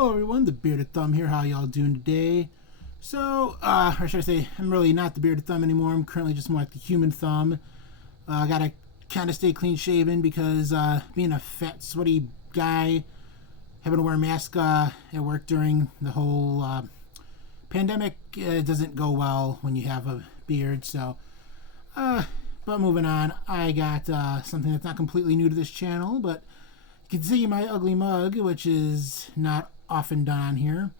Hello everyone, the Bearded Thumb here. How y'all doing today? So, or should I say, I'm really not the Bearded Thumb anymore. I'm currently just more like the Human Thumb. I gotta kind of stay clean shaven because being a fat, sweaty guy, having to wear a mask at work during the whole pandemic, it doesn't go well when you have a beard. So, but moving on, I got something that's not completely new to this channel, but you can see my ugly mug, which is not often done on here.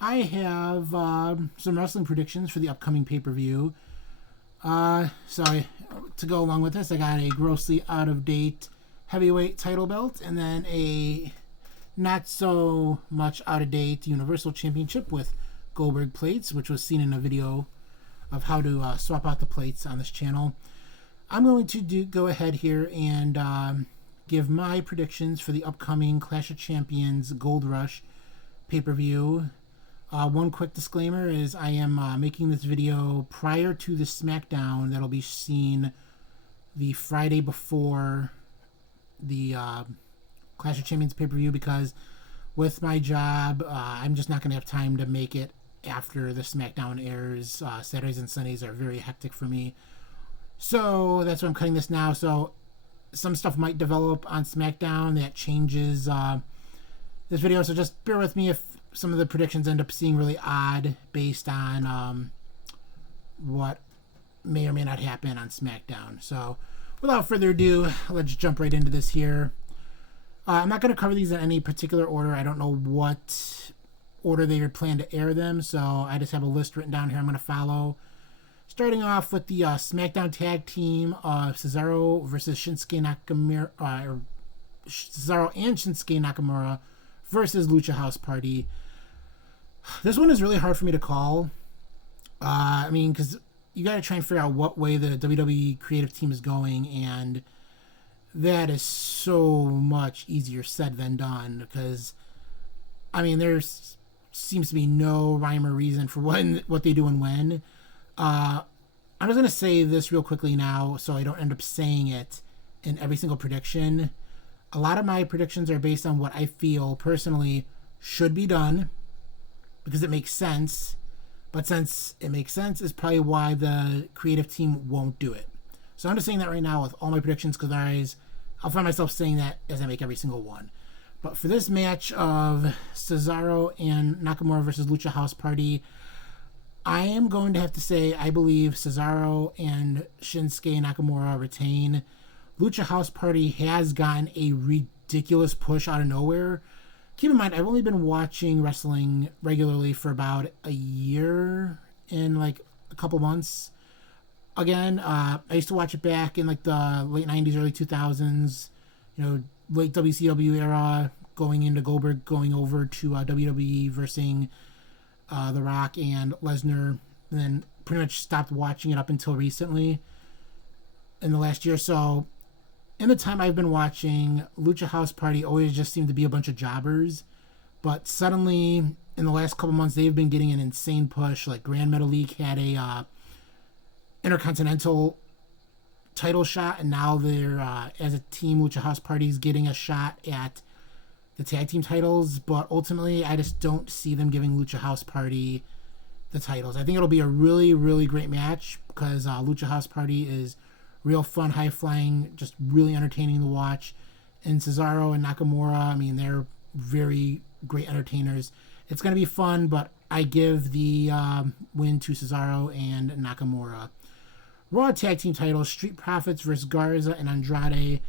I have some wrestling predictions for the upcoming pay-per-view. So to go along with this, I got a grossly out-of-date heavyweight title belt, and then a not so much out-of-date Universal Championship with Goldberg plates, which was seen in a video of how to swap out the plates on this channel. I'm going to go ahead here and give my predictions for the upcoming Clash of Champions Gold Rush pay-per-view. One quick disclaimer is I am making this video prior to the Smackdown that'll be seen the Friday before the Clash of Champions pay-per-view, because with my job, I'm just not going to have time to make it after the Smackdown airs. Saturdays and Sundays are very hectic for me. So that's why I'm cutting this now. So some stuff might develop on SmackDown that changes this video. So just bear with me if some of the predictions end up seeming really odd based on what may or may not happen on SmackDown. So without further ado, let's jump right into this here. I'm not going to cover these in any particular order. I don't know what order they plan to air them, so I just have a list written down here I'm going to follow. Starting off with the SmackDown tag team of Cesaro versus Shinsuke Nakamura, Cesaro and Shinsuke Nakamura versus Lucha House Party. This one is really hard for me to call. I mean, because you got to try and figure out what way the WWE creative team is going, and that is so much easier said than done. Because, I mean, there seems to be no rhyme or reason for what they do and when. I'm just going to say this real quickly now so I don't end up saying it in every single prediction. A lot of my predictions are based on what I feel personally should be done because it makes sense. But since it makes sense is probably why the creative team won't do it. So I'm just saying that right now with all my predictions because I'll find myself saying that as I make every single one. But for this match of Cesaro and Nakamura versus Lucha House Party, I am going to have to say I believe Cesaro and Shinsuke Nakamura retain. Lucha House Party has gotten a ridiculous push out of nowhere. Keep in mind, I've only been watching wrestling regularly for about a year and like a couple months. Again, I used to watch it back in like the late 90s, early 2000s, late WCW era, going into Goldberg, going over to WWE versus The Rock and Lesnar, and then pretty much stopped watching it up until recently in the last year or so. In the time I've been watching, Lucha House Party always just seemed to be a bunch of jobbers, but suddenly in the last couple months they've been getting an insane push. Like Grand Metalik had a Intercontinental title shot, and now they're as a team, Lucha House Party is getting a shot at the tag team titles, but ultimately I just don't see them giving Lucha House Party the titles. I think it'll be a really, really great match because Lucha House Party is real fun, high-flying, just really entertaining to watch. And Cesaro and Nakamura, I mean, they're very great entertainers. It's going to be fun, but I give the win to Cesaro and Nakamura. Raw Tag Team titles, Street Profits versus Garza and Andrade.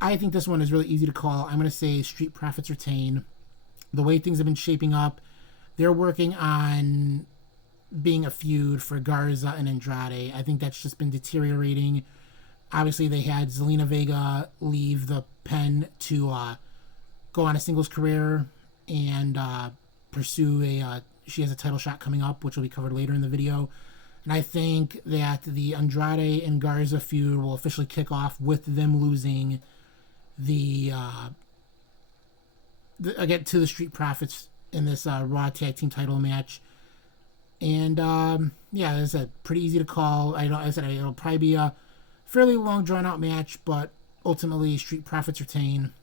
I think this one is really easy to call. I'm going to say Street Profits retain. The way things have been shaping up, they're working on being a feud for Garza and Andrade. I think that's just been deteriorating. Obviously, they had Zelina Vega leave the pen to go on a singles career and pursue she has a title shot coming up, which will be covered later in the video. And I think that the Andrade and Garza feud will officially kick off with them losing again to the Street Profits in this Raw Tag Team title match. And yeah, as I said, pretty easy to call. I said it'll probably be a fairly long drawn out match, but ultimately Street Profits retain.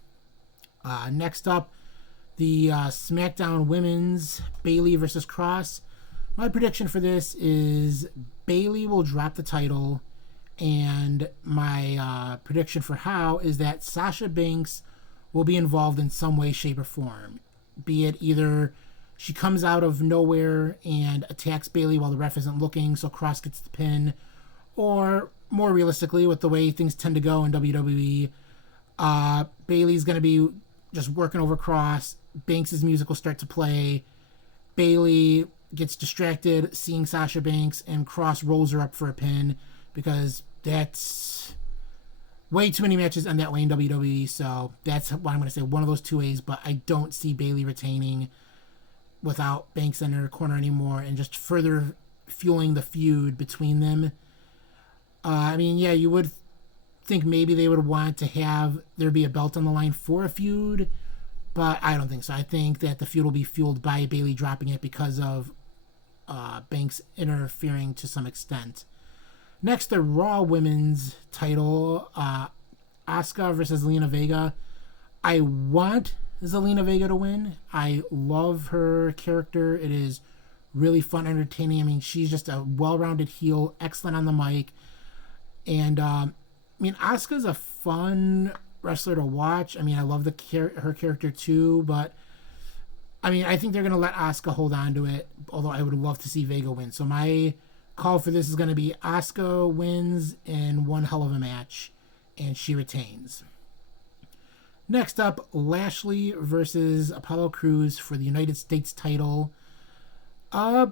Next up, the Smackdown Women's Bayley versus Kross. My prediction for this is Bayley will drop the title, and my prediction for how is that Sasha Banks will be involved in some way, shape, or form. Be it either she comes out of nowhere and attacks Bayley while the ref isn't looking, so Kross gets the pin, or more realistically, with the way things tend to go in WWE, Bayley's going to be just working over Kross. Banks' music will start to play. Bayley gets distracted seeing Sasha Banks, and Kross rolls her up for a pin, because that's way too many matches end that way in WWE. So that's what I'm going to say, one of those two ways. But I don't see Bayley retaining without Banks in her corner anymore, and just further fueling the feud between them. I mean, yeah, you would think maybe they would want to have there be a belt on the line for a feud, but I don't think so. I think that the feud will be fueled by Bayley dropping it because of Banks interfering to some extent. Next, the Raw Women's title, Asuka versus Zelina Vega. I want Zelina Vega to win. I love her character. It is really fun, entertaining. I mean, she's just a well-rounded heel, excellent on the mic. And, I mean, Asuka's a fun wrestler to watch. I mean, I love her character too, but, I mean, I think they're going to let Asuka hold on to it, although I would love to see Vega win. So my call for this is going to be Asuka wins in one hell of a match, and she retains. Next up, Lashley versus Apollo Crews for the United States title. I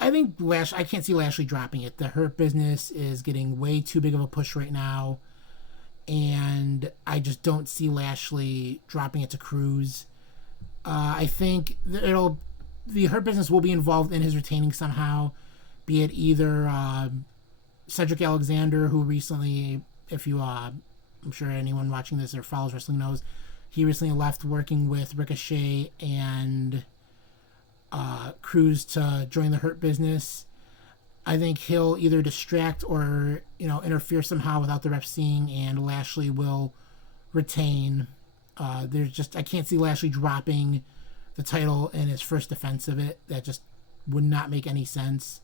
think I can't see Lashley dropping it. The Hurt Business is getting way too big of a push right now, and I just don't see Lashley dropping it to Crews. I think the Hurt Business will be involved in his retaining somehow, be it either Cedric Alexander, who recently, if you, I'm sure anyone watching this or follows wrestling knows, he recently left working with Ricochet and Crews to join the Hurt Business. I think he'll either distract or, interfere somehow without the ref seeing, and Lashley will retain. I can't see Lashley dropping the title in his first defense of it. That just would not make any sense,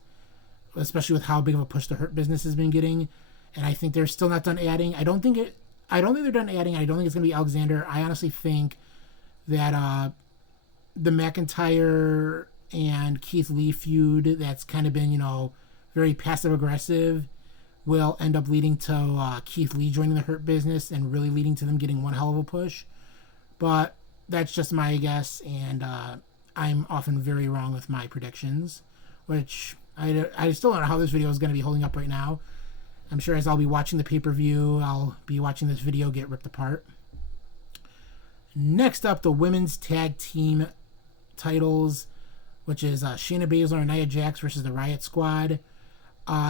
especially with how big of a push the Hurt Business has been getting. And I think they're still not done adding. I don't think they're done adding. I don't think it's going to be Alexander. I honestly think that the McIntyre and Keith Lee feud that's kind of been, very passive-aggressive will end up leading to Keith Lee joining the Hurt Business and really leading to them getting one hell of a push. But that's just my guess, and I'm often very wrong with my predictions, which I still don't know how this video is going to be holding up right now. I'm sure as I'll be watching the pay-per-view, I'll be watching this video get ripped apart. Next up, the women's tag team titles, which is Shayna Baszler and Nia Jax versus the Riot Squad.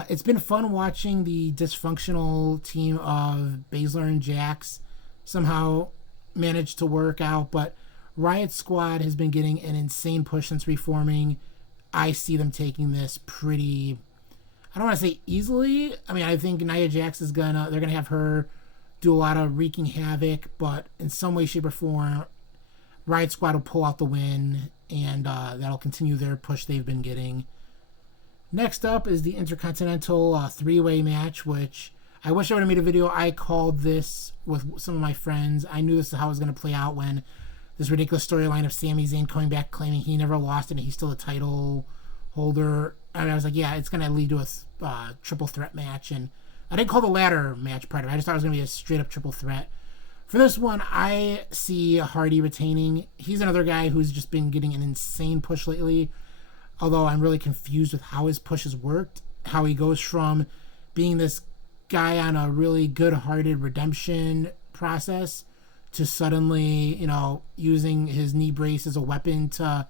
It's been fun watching the dysfunctional team of Baszler and Jax somehow manage to work out, but Riot Squad has been getting an insane push since reforming. I see them taking this pretty, I don't want to say easily. I mean, I think Nia Jax they're gonna have her do a lot of wreaking havoc, but in some way, shape, or form, Riot Squad will pull out the win, and that'll continue their push they've been getting. Next up is the Intercontinental three-way match, which I wish I would have made a video. I called this with some of my friends. I knew this is how it was going to play out when this ridiculous storyline of Sami Zayn coming back claiming he never lost it and he's still a title holder. And I was like, yeah, it's going to lead to a triple threat match. And I didn't call the ladder match part of it. I just thought it was going to be a straight-up triple threat. For this one, I see Hardy retaining. He's another guy who's just been getting an insane push lately, although I'm really confused with how his push has worked, how he goes from being this guy on a really good-hearted redemption process to suddenly, using his knee brace as a weapon to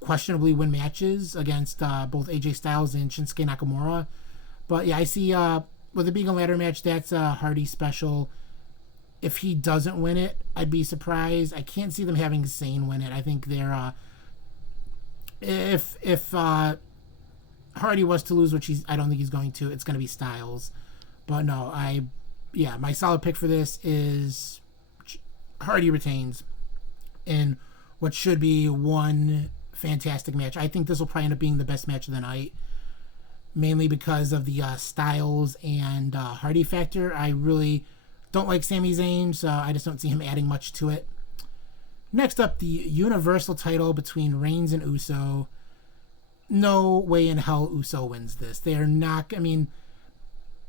questionably win matches against both AJ Styles and Shinsuke Nakamura. But yeah, I see, with it being a ladder match, that's a Hardy special. If he doesn't win it, I'd be surprised. I can't see them having Zayn win it. I think they're, if Hardy was to lose, which I don't think he's going to, it's going to be Styles. But no, my solid pick for this is Hardy retains in what should be one fantastic match. I think this will probably end up being the best match of the night, mainly because of the Styles and Hardy factor. I really don't like Sami Zayn, so I just don't see him adding much to it. Next up, the Universal title between Reigns and Uso. No way in hell Uso wins this. They are not... I mean,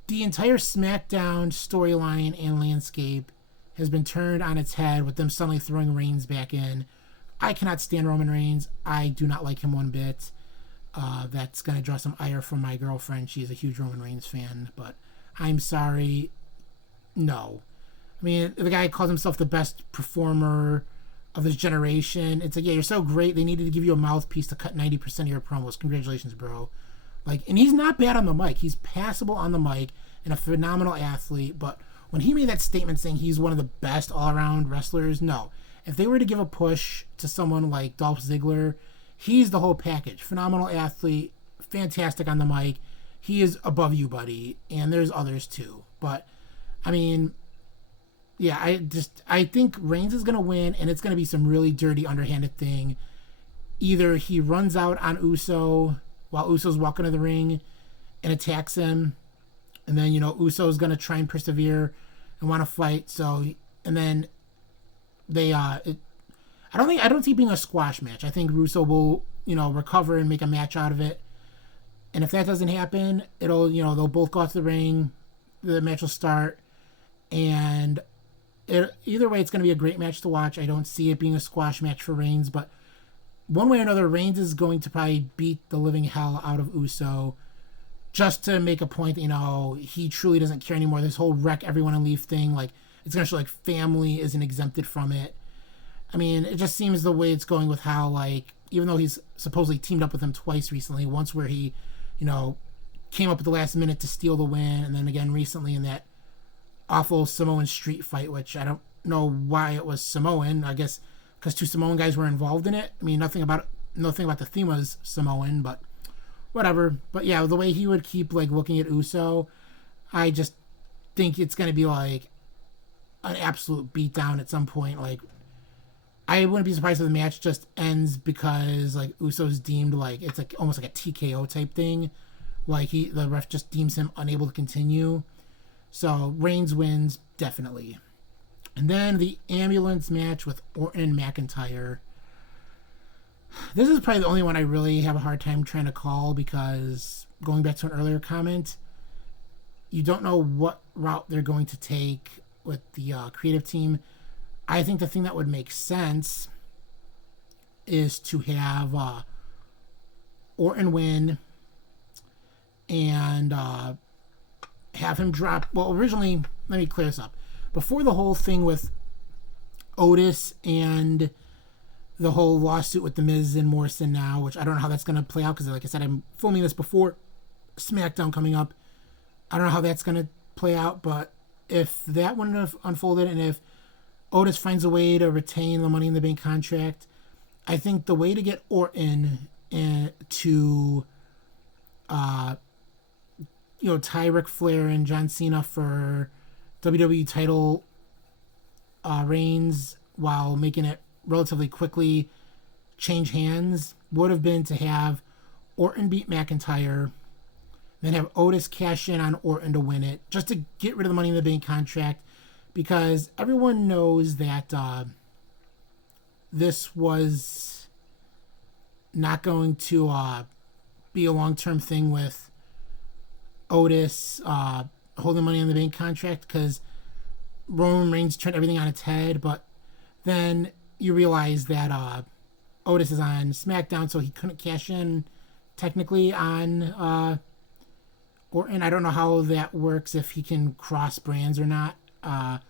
the entire SmackDown storyline and landscape has been turned on its head with them suddenly throwing Reigns back in. I cannot stand Roman Reigns. I do not like him one bit. That's going to draw some ire from my girlfriend. She's a huge Roman Reigns fan, but I'm sorry. No. I mean, the guy calls himself the best performer of this generation. It's like, yeah, you're so great. They needed to give you a mouthpiece to cut 90% of your promos. Congratulations, bro. Like, and he's not bad on the mic. He's passable on the mic and a phenomenal athlete. But when he made that statement saying he's one of the best all-around wrestlers, no. If they were to give a push to someone like Dolph Ziggler, he's the whole package. Phenomenal athlete, fantastic on the mic. He is above you, buddy. And there's others too. But, I mean, yeah, I think Reigns is going to win, and it's going to be some really dirty, underhanded thing. Either he runs out on Uso while Uso's walking to the ring and attacks him, and then, Uso's going to try and persevere and want to fight. So, and then they, I don't see it being a squash match. I think Russo will, recover and make a match out of it. And if that doesn't happen, it'll, they'll both go out to the ring, the match will start, and either way, it's going to be a great match to watch. I don't see it being a squash match for Reigns, but one way or another, Reigns is going to probably beat the living hell out of Uso just to make a point that, he truly doesn't care anymore. This whole wreck everyone and leave thing, like, it's going to show, like, family isn't exempted from it. I mean, it just seems the way it's going with how, like, even though he's supposedly teamed up with him twice recently, once where he, came up at the last minute to steal the win, and then again recently in that awful Samoan street fight, which I don't know why it was Samoan. I guess because two Samoan guys were involved in it. I mean, nothing about the theme was Samoan, but whatever. But yeah, the way he would keep like looking at Uso, I just think it's going to be like an absolute beatdown at some point. Like, I wouldn't be surprised if the match just ends because like Uso's deemed like it's like almost like a TKO type thing. Like the ref just deems him unable to continue. So Reigns wins, definitely. And then the ambulance match with Orton and McIntyre. This is probably the only one I really have a hard time trying to call because, going back to an earlier comment, you don't know what route they're going to take with the creative team. I think the thing that would make sense is to have Orton win and have him drop. Well, originally, let me clear this up. Before the whole thing with Otis and the whole lawsuit with The Miz and Morrison now, which I don't know how that's going to play out because, like I said, I'm filming this before Smackdown coming up. I don't know how that's going to play out, but if that wouldn't have unfolded and if Otis finds a way to retain the Money in the Bank contract, I think the way to get Orton to tie Ric Flair and John Cena for WWE title reigns while making it relatively quickly change hands would have been to have Orton beat McIntyre, then have Otis cash in on Orton to win it, just to get rid of the Money in the Bank contract, because everyone knows that this was not going to be a long-term thing with Otis holding Money in the Bank contract, because Roman Reigns turned everything on its head. But then you realize that Otis is on SmackDown, so he couldn't cash in technically on Orton. I don't know how that works, if he can cross brands or not. Like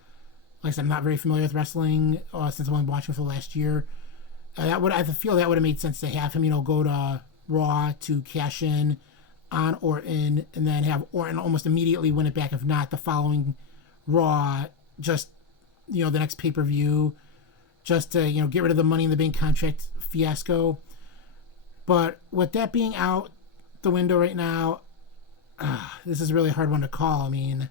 I said, I'm not very familiar with wrestling since I've only been watching for the last year. I feel that would have made sense to have him, go to Raw to cash in on Orton, and then have Orton almost immediately win it back. If not, the following Raw, just the next pay-per-view, just to get rid of the Money in the Bank contract fiasco. But with that being out the window right now, this is a really hard one to call. I mean,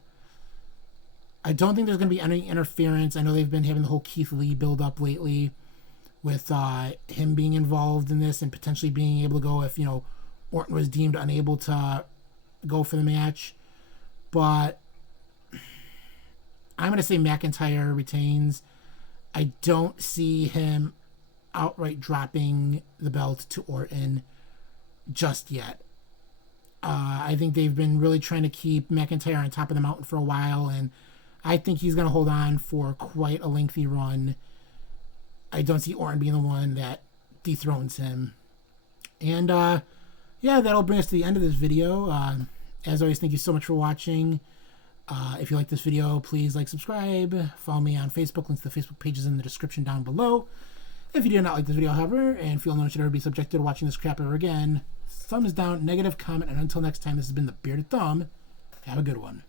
I don't think there's going to be any interference. I know they've been having the whole Keith Lee build up lately, with him being involved in this and potentially being able to go if, Orton was deemed unable to go for the match. But I'm going to say McIntyre retains. I don't see him outright dropping the belt to Orton just yet. I think they've been really trying to keep McIntyre on top of the mountain for a while, and I think he's going to hold on for quite a lengthy run. I don't see Orton being the one that dethrones him. And, that'll bring us to the end of this video. As always, thank you so much for watching. If you like this video, please like, subscribe, follow me on Facebook. Links to the Facebook pages in the description down below. If you did not like this video, however, and feel no one should ever be subjected to watching this crap ever again, thumbs down, negative comment, and until next time, this has been the Bearded Thumb. Have a good one.